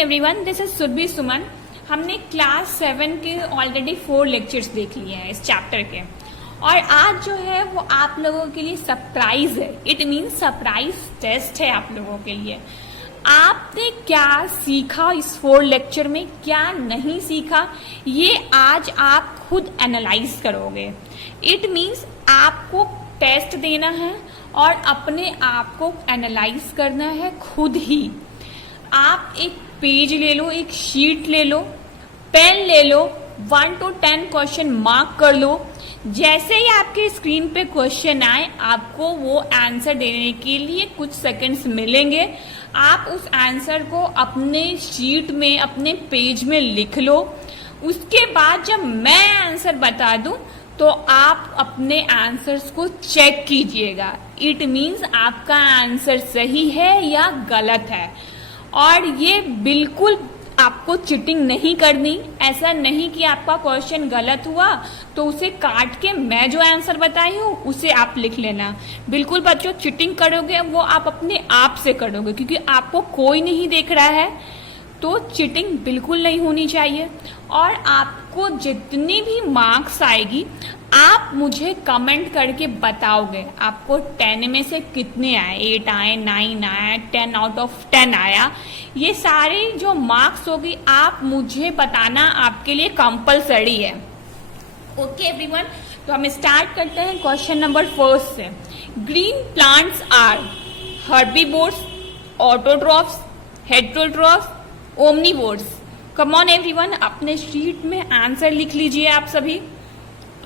Everyone, this is Surabhi सुमन। हमने class 7 के already 4 lectures देख लिए हैं इस चैप्टर के, और आज जो है वो आप लोगों के लिए सरप्राइज है। इट मीन्स सरप्राइज टेस्ट है आप लोगों के लिए। आपने क्या सीखा इस 4 लेक्चर में, क्या नहीं सीखा, ये आज आप खुद एनालाइज करोगे। इट मीन्स आपको टेस्ट देना है और अपने आप को एनालाइज करना है खुद ही। आप एक पेज ले लो, एक शीट ले लो, पेन ले लो, 1 to 10 क्वेश्चन मार्क कर लो। जैसे ही आपके स्क्रीन पे क्वेश्चन आए, आपको वो आंसर देने के लिए कुछ सेकंड्स मिलेंगे। आप उस आंसर को अपने शीट में, अपने पेज में लिख लो। उसके बाद जब मैं आंसर बता दूं तो आप अपने आंसर्स को चेक कीजिएगा। इट मीन्स आपका आंसर सही है या गलत है। और ये बिल्कुल आपको चीटिंग नहीं करनी। ऐसा नहीं कि आपका क्वेश्चन गलत हुआ तो उसे काट के मैं जो आंसर बताई हूँ उसे आप लिख लेना। बिल्कुल बच्चों, चीटिंग करोगे वो आप अपने आप से करोगे, क्योंकि आपको कोई नहीं देख रहा है। तो चीटिंग बिल्कुल नहीं होनी चाहिए। और आपको जितनी भी मार्क्स आएगी आप मुझे कमेंट करके बताओगे आपको 10 में से कितने आए, 8 आए, 9 आया, 10 आउट ऑफ 10 आया। ये सारे जो मार्क्स होगी आप मुझे बताना आपके लिए कंपलसरी है। ओके एवरीवन, तो हम स्टार्ट करते हैं क्वेश्चन नंबर 1 से। Green plants are herbivores, autotrophs, heterotrophs, omnivores. Come on everyone, अपने शीट में आंसर लिख लीजिए आप सभी।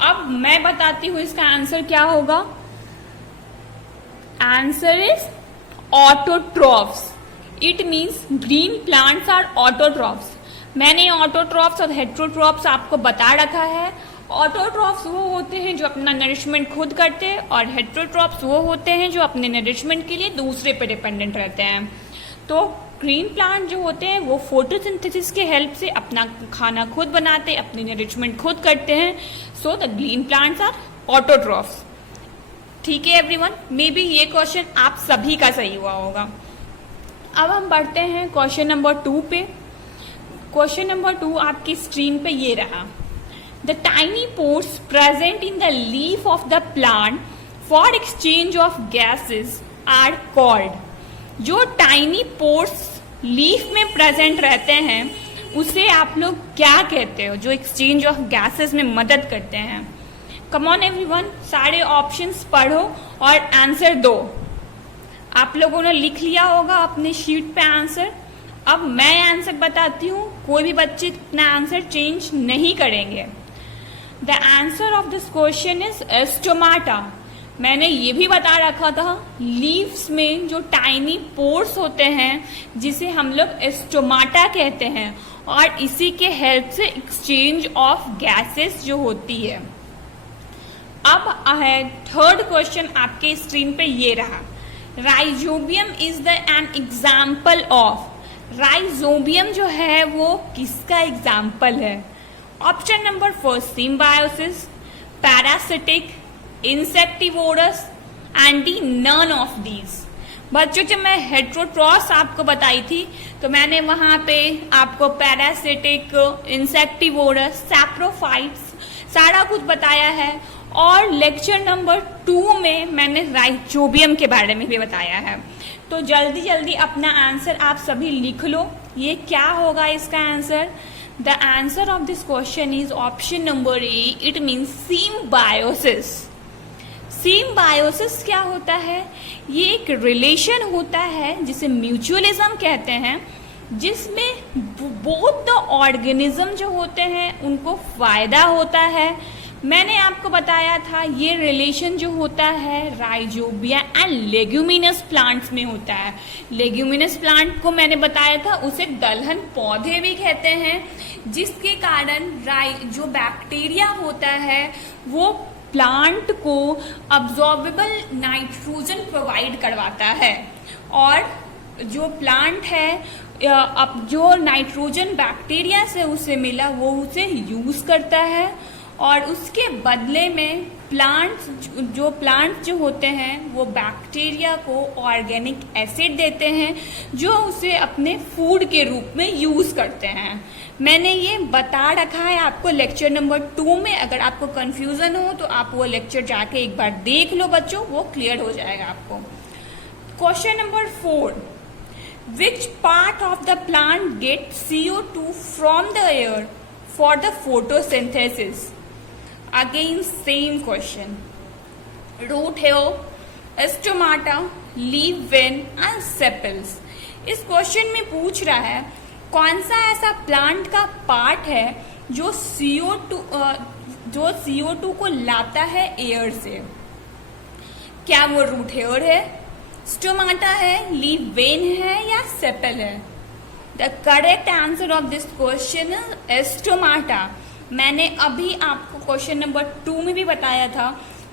अब मैं बताती हूं इसका आंसर क्या होगा। Answer is autotrophs. It means green plants are autotrophs. मैंने ऑटोट्रॉफ्स और हेटेरोट्रॉफ्स आपको बता रखा है। ऑटोट्रॉफ्स वो होते हैं जो अपना नरिशमेंट खुद करते हैं, और हेटेरोट्रॉफ्स वो होते हैं जो अपने नरिशमेंट के लिए दूसरे पे डिपेंडेंट रहते हैं। तो ग्रीन प्लांट जो होते हैं वो फोटोसिंथेसिस के हेल्प से अपना खाना खुद बनाते हैं, अपनी नरिशमेंट खुद करते हैं। So the green plants are autotrophs. ठीक है एवरीवन, मे बी ये क्वेश्चन आप सभी का सही हुआ होगा। अब हम बढ़ते हैं क्वेश्चन नंबर 2 पे। क्वेश्चन नंबर 2 आपकी स्क्रीन पे ये रहा। The tiny pores present in the leaf of the plant for exchange of gases are called. जो टाइनी पोर्स लीफ में प्रेजेंट रहते हैं उसे आप लोग क्या कहते हो, जो एक्सचेंज ऑफ गैसेस में मदद करते हैं। कम ऑन एवरीवन, सारे ऑप्शंस पढ़ो और आंसर दो। आप लोगों ने लिख लिया होगा अपने शीट पे आंसर। अब मैं आंसर बताती हूँ, कोई भी बच्चे अपना आंसर चेंज नहीं करेंगे। The answer of this question is stomata. मैंने ये भी बता रखा था, लीव्स में जो टाइनी पोर्स होते हैं जिसे हम लोग स्टोमाटा कहते हैं, और इसी के हेल्प से एक्सचेंज ऑफ गैसेस जो होती है। अब है थर्ड क्वेश्चन आपके स्क्रीन पे ये रहा। Rhizobium is the an example of. Rhizobium जो है वो किसका एग्जाम्पल है। Option number 1 symbiosis, parasitic, insectivorous, anti none of these. बच्चों, जब मैं हेटेरोट्रॉफ्स आपको बताई थी तो मैंने वहां पे आपको पैरासिटिक, इंसेक्टिवोरस, सैप्रोफाइट्स सारा कुछ बताया है। और लेक्चर नंबर 2 में मैंने राइजोबियम के बारे में भी बताया है। तो जल्दी जल्दी अपना आंसर आप सभी लिख लो। ये क्या होगा इसका answer. The answer of this question is option number A. It means symbiosis. Symbiosis क्या होता है, ये एक रिलेशन होता है जिसे म्यूचुअलिज्म कहते हैं, जिसमें बोथ द ऑर्गेनिज्म जो होते हैं उनको फायदा होता है। मैंने आपको बताया था ये रिलेशन जो होता है राइजोबिया एंड लेग्यूमिनस प्लांट्स में होता है। लेग्यूमिनस प्लांट को मैंने बताया था उसे दलहन पौधे भी कहते हैं, जिसके कारण जो बैक्टीरिया होता है वो प्लांट को अब्जॉर्बेबल नाइट्रोजन प्रोवाइड करवाता है, और जो प्लांट है अब जो नाइट्रोजन बैक्टीरिया से उसे मिला वो उसे यूज करता है, और उसके बदले में प्लांट्स जो होते हैं वो बैक्टीरिया को ऑर्गेनिक एसिड देते हैं जो उसे अपने फूड के रूप में यूज करते हैं। मैंने ये बता रखा है आपको लेक्चर नंबर 2 में। अगर आपको कंफ्यूजन हो तो आप वो लेक्चर जाके एक बार देख लो बच्चों, वो क्लियर हो जाएगा आपको। Question number 4, which part of the plant get CO2 from the air for the photosynthesis? Again same question. Root hair, stomata, leaf vein and sepals. इस क्वेश्चन में पूछ रहा है कौन सा ऐसा प्लांट का पार्ट है जो CO2 को लाता है एयर से। क्या वो रूट हेयर है, स्टोमाटा है, लीफ वेन है या सेपल है? The correct answer of this question is stomata. मैंने अभी आपको क्वेश्चन नंबर 2 में भी बताया था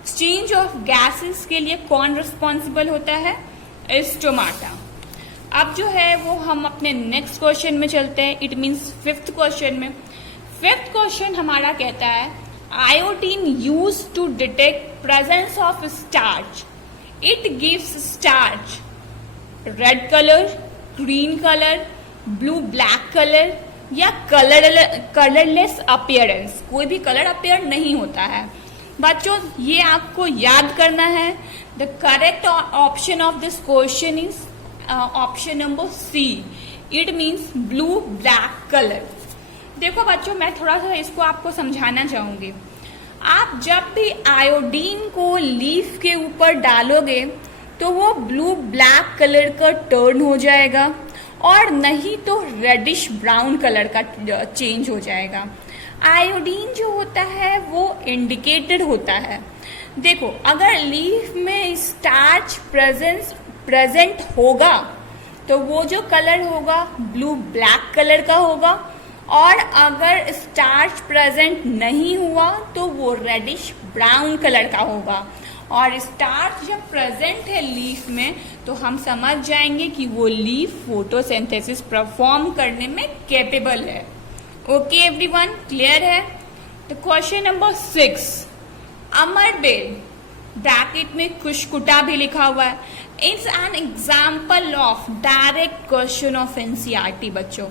चेंज ऑफ गैसेस के लिए कौन रिस्पॉन्सिबल होता है, स्टोमाटा। अब जो है वो हम अपने नेक्स्ट क्वेश्चन में चलते हैं, इट मीन्स 5th क्वेश्चन में। 5th क्वेश्चन हमारा कहता है iodine use to detect presence of starch, it gives starch red colour, green colour, blue black colour या कलरलेस अपीयरेंस। कोई भी कलर अपीयर नहीं होता है बच्चों, ये आपको याद करना है। The correct option of this question is option number C, it means blue black colour. देखो बच्चों, मैं थोड़ा सा इसको आपको समझाना चाहूंगी। आप जब भी आयोडीन को लीफ के ऊपर डालोगे तो वो ब्लू ब्लैक कलर का टर्न हो जाएगा और नहीं तो रेडिश ब्राउन कलर का चेंज हो जाएगा। आयोडीन जो होता है वो इंडिकेटेड होता है। देखो, अगर लीफ में स्टार्च प्रेजेंट होगा तो वो जो कलर होगा ब्लू ब्लैक कलर का होगा, और अगर स्टार्च प्रेजेंट नहीं हुआ तो वो रेडिश ब्राउन कलर का होगा। और स्टार्च जब प्रेजेंट है लीफ में तो हम समझ जाएंगे कि वो लीफ फोटोसिंथेसिस परफॉर्म करने में कैपेबल है। ओके एवरीवन, क्लियर है? तो क्वेश्चन नंबर 6, अमरबेल ब्रैकेट में कुशकुटा भी लिखा हुआ है, it's an example of direct question of NCERT बच्चों।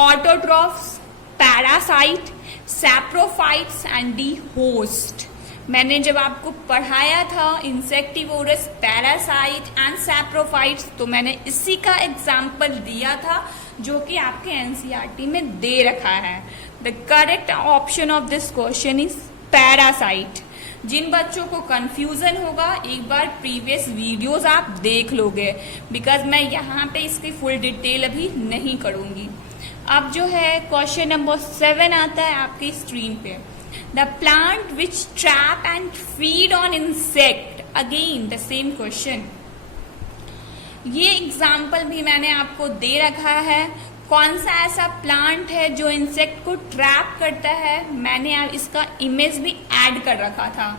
Autotrophs, parasite, saprophytes and the host. मैंने जब आपको पढ़ाया था इंसेक्टिवोरस, पैरासाइट एंड सैप्रोफाइट्स, तो मैंने इसी का एग्जाम्पल दिया था जो कि आपके एनसीईआरटी में दे रखा है। The correct option of this question is parasite. जिन बच्चों को कंफ्यूजन होगा एक बार प्रीवियस वीडियोस आप देख लोगे, बिकॉज मैं यहाँ पे इसकी फुल डिटेल अभी नहीं करूंगी। अब जो है क्वेश्चन नंबर 7 आता है आपकी स्क्रीन पे। The plant which trap and feed on insect, again the same question। ये एग्जाम्पल भी मैंने आपको दे रखा है। कौन सा ऐसा प्लांट है जो इंसेक्ट को ट्रैप करता है, मैंने इसका इमेज भी ऐड कर रखा था।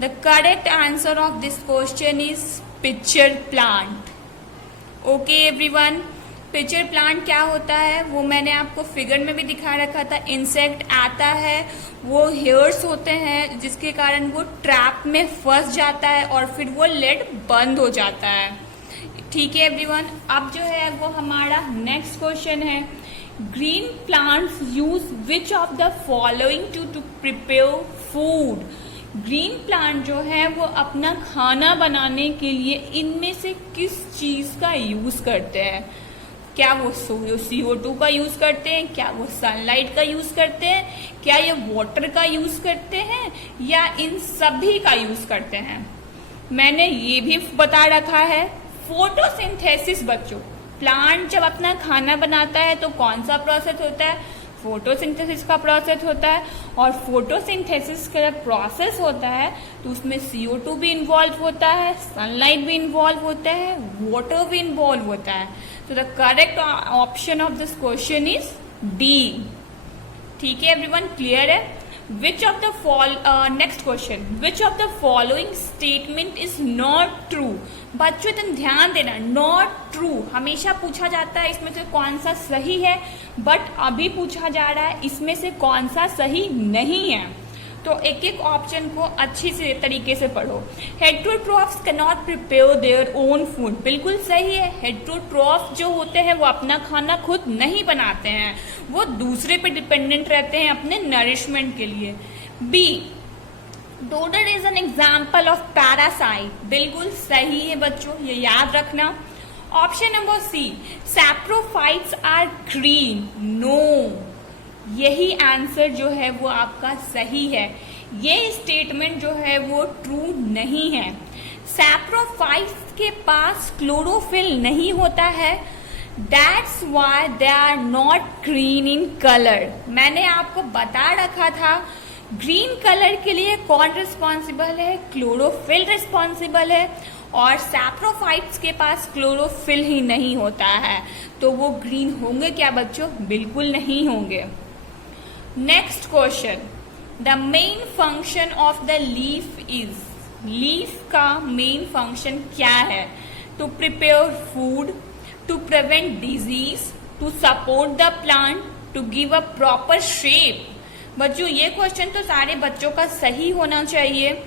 The correct answer of this question is pitcher plant. Okay everyone, pitcher plant क्या होता है वो मैंने आपको फिगर में भी दिखा रखा था। इंसेक्ट आता है, वो हेयर्स होते हैं जिसके कारण वो ट्रैप में फंस जाता है और फिर वो लेड बंद हो जाता है। ठीक है एवरीवन, अब जो है वो हमारा नेक्स्ट क्वेश्चन है। Green plants use which of the following to prepare food. Green plant जो है वो अपना खाना बनाने के लिए इनमें से किस चीज का यूज करते हैं? क्या वो CO2 का यूज करते हैं, क्या वो सनलाइट का यूज करते हैं, क्या ये वाटर का यूज करते हैं, या इन सभी का यूज करते हैं? मैंने ये भी बता रखा है फोटोसिंथेसिस बच्चों। प्लांट जब अपना खाना बनाता है तो कौन सा प्रोसेस होता है? फोटोसिंथेसिस का प्रोसेस होता है। और फोटोसिंथेसिस का जब प्रोसेस होता है तो उसमें CO2 भी इन्वॉल्व होता है, सनलाइट भी इन्वॉल्व होता है, वाटर भी इन्वॉल्व होता है। तो the correct option of this question is D. ठीक है एवरीवन, क्लियर है? विच of the next question, which of the following statement is not true. बच्चों तुम ध्यान देना, नॉट ट्रू हमेशा पूछा जाता है इसमें से कौन सा सही है, बट अभी पूछा जा रहा है इसमें से कौन सा सही नहीं है। तो एक एक ऑप्शन को अच्छी से तरीके से पढ़ो। Heterotrophs can not prepare their own food, बिल्कुल सही है। हेट्रोट्रॉफ जो होते हैं वो अपना खाना खुद नहीं बनाते हैं, वो दूसरे पे डिपेंडेंट रहते हैं अपने नरिशमेंट के लिए। B, dodder is an example of parasite, बिल्कुल सही है बच्चों, ये याद रखना। Option number C, saprophytes are green, no, यही आंसर जो है वो आपका सही है। ये स्टेटमेंट जो है वो ट्रू नहीं है। सैप्रोफाइट्स के पास क्लोरोफिल नहीं होता है, that's why they are not green in colour. मैंने आपको बता रखा था ग्रीन कलर के लिए कौन रिस्पॉन्सिबल है, क्लोरोफिल रिस्पॉन्सिबल है, और सैप्रोफाइट्स के पास क्लोरोफिल ही नहीं होता है, तो वो ग्रीन होंगे क्या बच्चों, बिल्कुल नहीं होंगे। Next question, the main function of the leaf is, leaf का मेन फंक्शन क्या है? To prepare food, to prevent disease, to support the plant, to give a proper shape. बच्चों ये क्वेश्चन तो सारे बच्चों का सही होना चाहिए।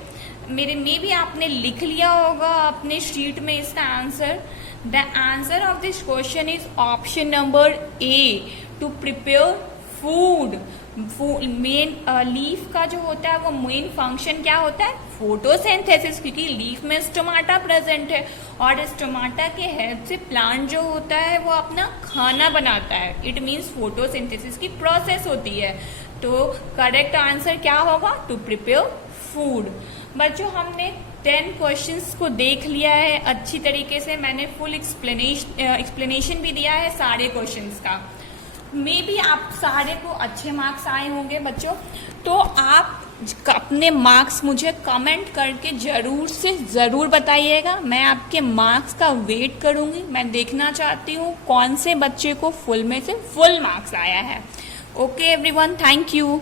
मेरे में भी आपने लिख लिया होगा अपने शीट में इसका answer. The answer of this question is option number A, to prepare food. Main leaf का जो होता है वो मेन फंक्शन क्या होता है, फोटोसिंथेसिस, क्योंकि लीफ में स्टोमाटा प्रेजेंट है और स्टोमाटा के हेल्प से प्लांट जो होता है वो अपना खाना बनाता है। इट मीन्स फोटोसिंथेसिस की प्रोसेस होती है। तो करेक्ट आंसर क्या होगा, टू प्रिपेयर फूड। बच्चों हमने 10 क्वेश्चंस को देख लिया है अच्छी तरीके से, मैंने फुल एक्सप्लेनेशन भी दिया है सारे क्वेश्चंस का। मे बी आप सारे को अच्छे मार्क्स आए होंगे बच्चों, तो आप अपने मार्क्स मुझे कमेंट करके जरूर से ज़रूर बताइएगा। मैं आपके मार्क्स का वेट करूंगी, मैं देखना चाहती हूँ कौन से बच्चे को फुल में से फुल मार्क्स आया है। Okay everyone, thank you.